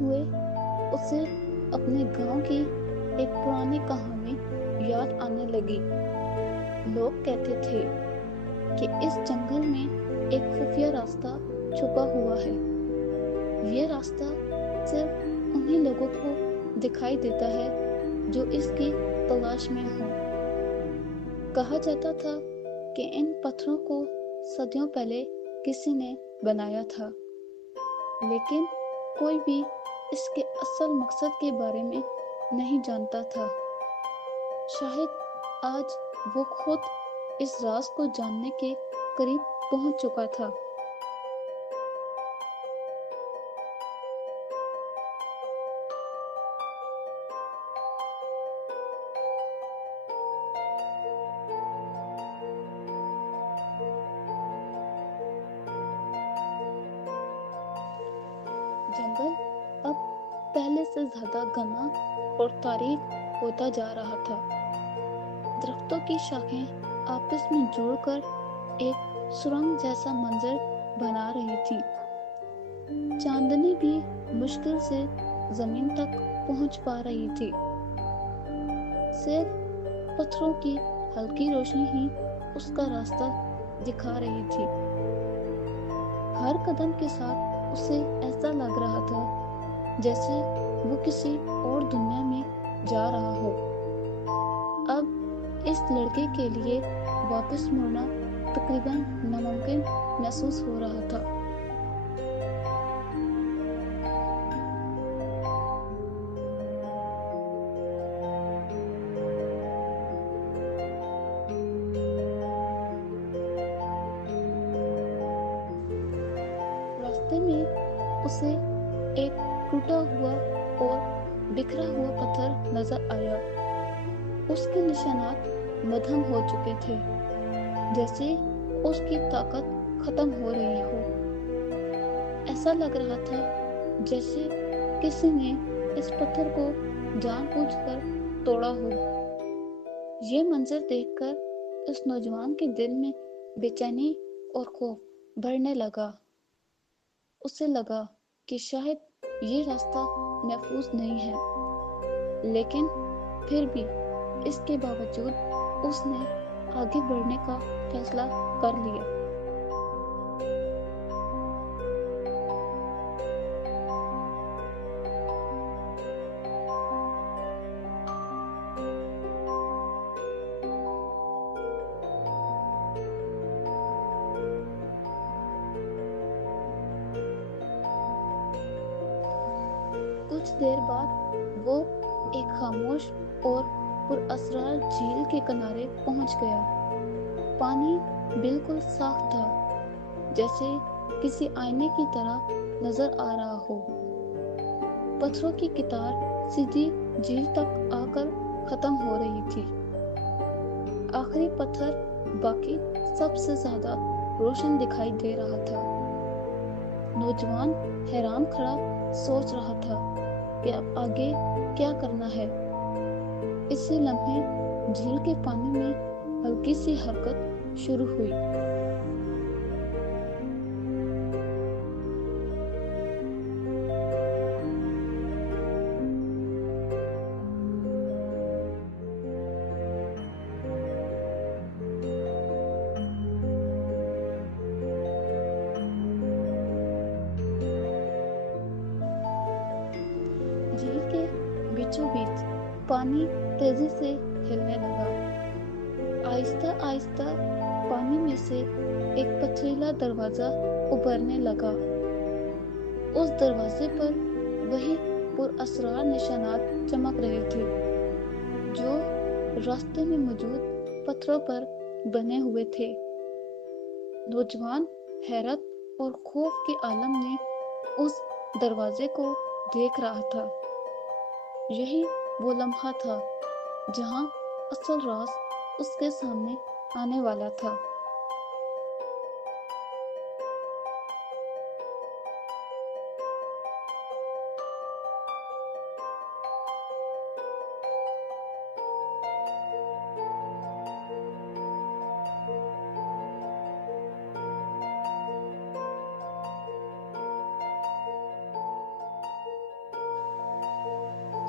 ہوئے اسے اپنے گاؤں کی ایک پرانی کہانی یاد آنے لگی۔ لوگ کہتے تھے کہ اس جنگل میں ایک خفیہ راستہ چھپا ہوا ہے۔ یہ راستہ صرف انہی لوگوں کو دکھائی دیتا ہے جو اس کی تلاش میں ہوں۔ کہا جاتا تھا کہ ان پتھروں کو صدیوں پہلے کسی نے بنایا تھا، لیکن کوئی بھی اس کے اصل مقصد کے بارے میں نہیں جانتا تھا۔ شاید آج وہ خود اس راز کو جاننے کے قریب پہنچ چکا تھا۔ جنگل اب پہلے سے زیادہ گھنا اور تاریک ہوتا جا رہا تھا۔ درختوں کی شاخیں آپس میں جڑ کر ایک سرنگ جیسا منظر بنا رہی تھی۔ چاندنی بھی مشکل سے زمین تک پہنچ پا رہی تھی۔ صرف پتھروں کی ہلکی روشنی ہی اس کا راستہ دکھا رہی تھی۔ ہر قدم کے ساتھ اسے ایسا لگ رہا تھا جیسے وہ کسی اور دنیا میں جا رہا ہو۔ اب اس لڑکے کے لیے واپس مڑنا تقریباً ناممکن محسوس ہو رہا تھا۔ راستے میں اسے ایک ٹوٹا ہوا اور بکھرا ہوا پتھر نظر آیا۔ اس کے نشانات مدھم ہو چکے تھے، جیسے اس کی طاقت ختم ہو رہی ہو۔ ایسا لگ رہا تھا جیسے کسی نے اس پتھر کو جان بوجھ کر توڑا ہو۔ یہ منظر دیکھ کر اس نوجوان کے دل میں بے چینی اور خوف بڑھنے لگا۔ اسے لگا کہ شاید یہ راستہ محفوظ نہیں ہے، لیکن پھر بھی اس کے باوجود اس نے آگے بڑھنے کا فیصلہ کر لیا۔ کچھ دیر بعد وہ ایک خاموش اور پراسرار جھیل کے کنارے پہنچ گیا۔ پانی بالکل صاف تھا، جیسے کسی آئینے کی طرح نظر آ رہا ہو۔ پتھروں کی قطار سیدھی جھیل تک آ کر ختم ہو رہی تھی۔ آخری پتھر باقی سب سے زیادہ روشن دکھائی دے رہا تھا۔ نوجوان حیران کھڑا سوچ رہا تھا کہ اب آگے کیا کرنا ہے۔ اسی لمحے جھیل کے پانی میں ہلکی سی حرکت شروع ہوئی۔ جھیل کے بیچوں بیچ پانی تیزی سے ہلنے لگا۔ آہستہ آہستہ پانی میں سے ایک پتھریلا دروازہ ابھرنے لگا۔ اس دروازے پر وہی پراسرار نشانات چمک رہے تھے جو راستے میں موجود پتھروں پر بنے ہوئے تھے۔ نوجوان حیرت اور خوف کے عالم میں اس دروازے کو دیکھ رہا تھا۔ یہی وہ لمحہ تھا جہاں اصل راز اس کے سامنے آنے والا تھا۔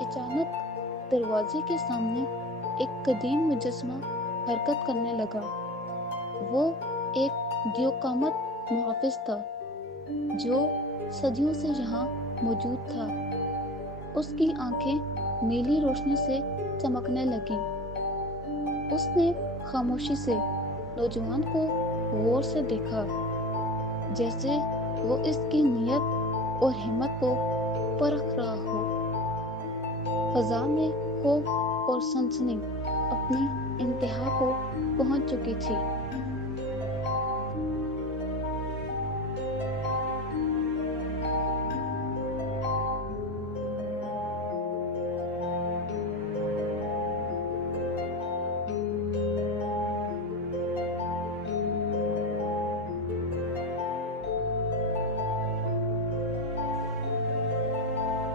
اچانک دروازے کے سامنے ایک قدیم مجسمہ حرکت کرنے لگا۔ وہ ایک دیوقامت محافظ تھا جو صدیوں سے یہاں موجود تھا۔ اس کی آنکھیں نیلی روشنی سے چمکنے لگیں۔ اس نے خاموشی سے نوجوان کو غور سے دیکھا، جیسے وہ اس کی نیت اور ہمت کو پرکھ رہا ہو۔ فضا میں خوف اور سنسنی اپنی انتہا کو پہنچ چکی تھی۔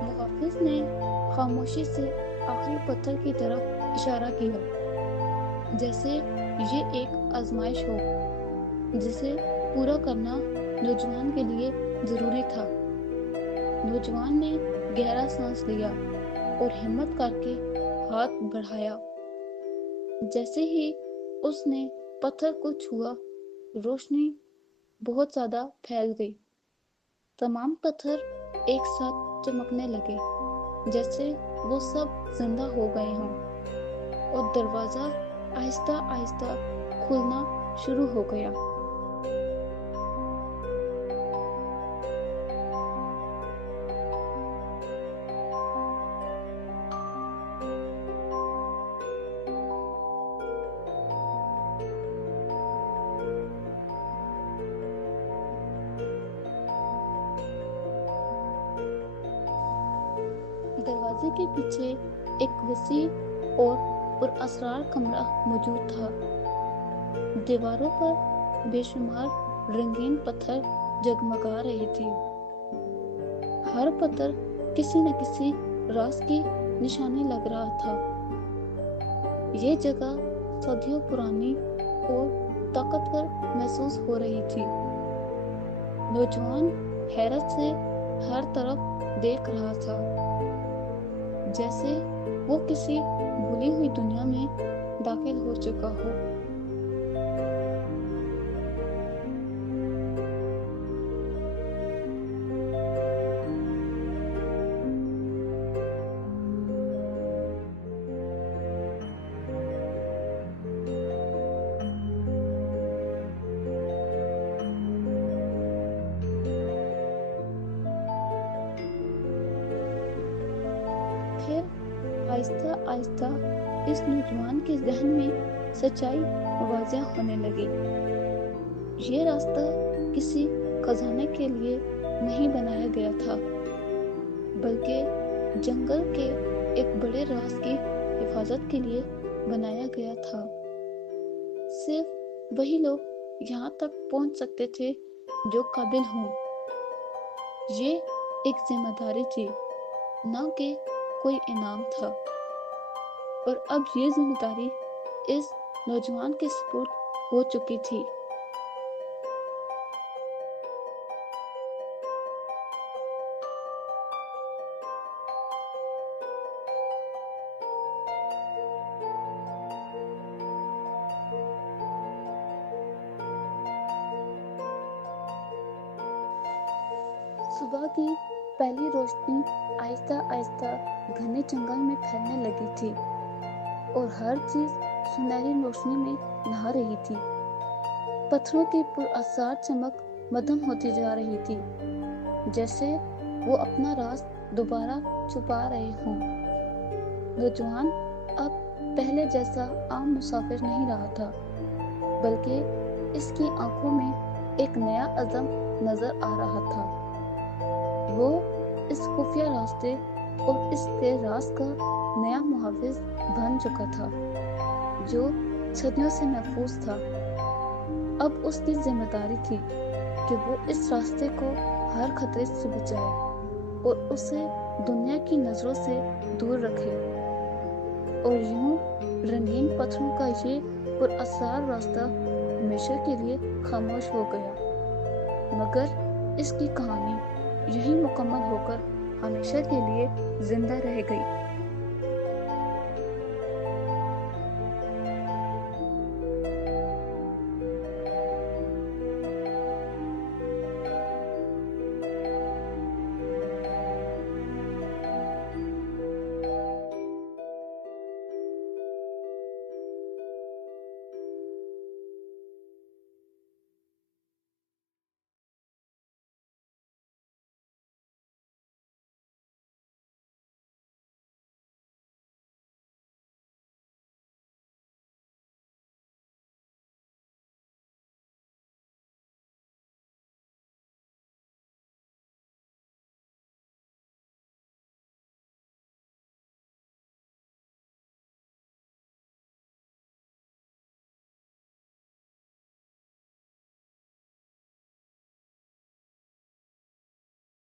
محافظ نے خاموشی سے آخری پتھر کی طرف اشارہ کیا، جیسے یہ ایک آزمائش ہو جسے پورا کرنا نوجوان کے لیے ضروری تھا۔ نوجوان نے گہرا سانس لیا اور ہمت کر کے ہاتھ بڑھایا۔ جیسے ہی اس نے پتھر کو چھوا، روشنی بہت زیادہ پھیل گئی۔ تمام پتھر ایک ساتھ چمکنے لگے، جیسے وہ سب زندہ ہو گئے ہوں، اور دروازہ آہستہ آہستہ کھلنا شروع ہو گیا۔ دروازے کے پیچھے ایک وسیع اور پراسرار کمرہ موجود تھا۔ دیواروں پر بے شمار رنگین پتھر جگمگا رہے تھے۔ ہر پتھر کسی نہ کسی راز کی نشانی لگ رہا تھا۔ یہ جگہ صدیوں پرانی اور طاقتور محسوس ہو رہی تھی۔ نوجوان حیرت سے ہر طرف دیکھ رہا تھا، جیسے وہ کسی بھولی ہوئی دنیا میں داخل ہو چکا ہو۔ پھر آہستہ آہستہ اس نوجوان کے ذہن میں سچائی واضح ہونے لگی۔ یہ راستہ کسی خزانے کے لیے نہیں بنایا گیا تھا، بلکہ جنگل کے ایک بڑے راز کی حفاظت کے لیے بنایا گیا تھا۔ صرف وہی لوگ یہاں تک پہنچ سکتے تھے جو قابل ہوں۔ یہ ایک ذمہ داری تھی، نہ کہ کوئی انعام تھا، اور اب یہ ذمہ داری اس نوجوان کے سپرد ہو چکی تھی۔ صبح کی پہلی روشنی آہستہ آہستہ گھنے جنگل میں پھیلنے لگی تھی، اور ہر چیز سنہری روشنی میں نہا رہی تھی۔ پتھروں کی پراسرار چمک مدھم ہوتی جا رہی تھی، جیسے وہ اپنا راز دوبارہ چھپا رہے ہوں۔ نوجوان اب پہلے جیسا عام مسافر نہیں رہا تھا، بلکہ اس کی آنکھوں میں ایک نیا عزم نظر آ رہا تھا۔ وہ اس خفیہ راستے اور اس کے راز کا نیا محافظ بن چکا تھا، جو صدیوں سے محفوظ تھا۔ اب اس کی ذمہ داری تھی کہ وہ اس راستے کو ہر خطرے سے بچائے اور اسے دنیا کی نظروں سے دور رکھے۔ اور یوں رنگین پتھروں کا یہ پراسرار راستہ ہمیشہ کے لیے خاموش ہو گیا، مگر اس کی کہانی یہی مکمل ہو کر ہمیشہ کے لیے زندہ رہ گئی۔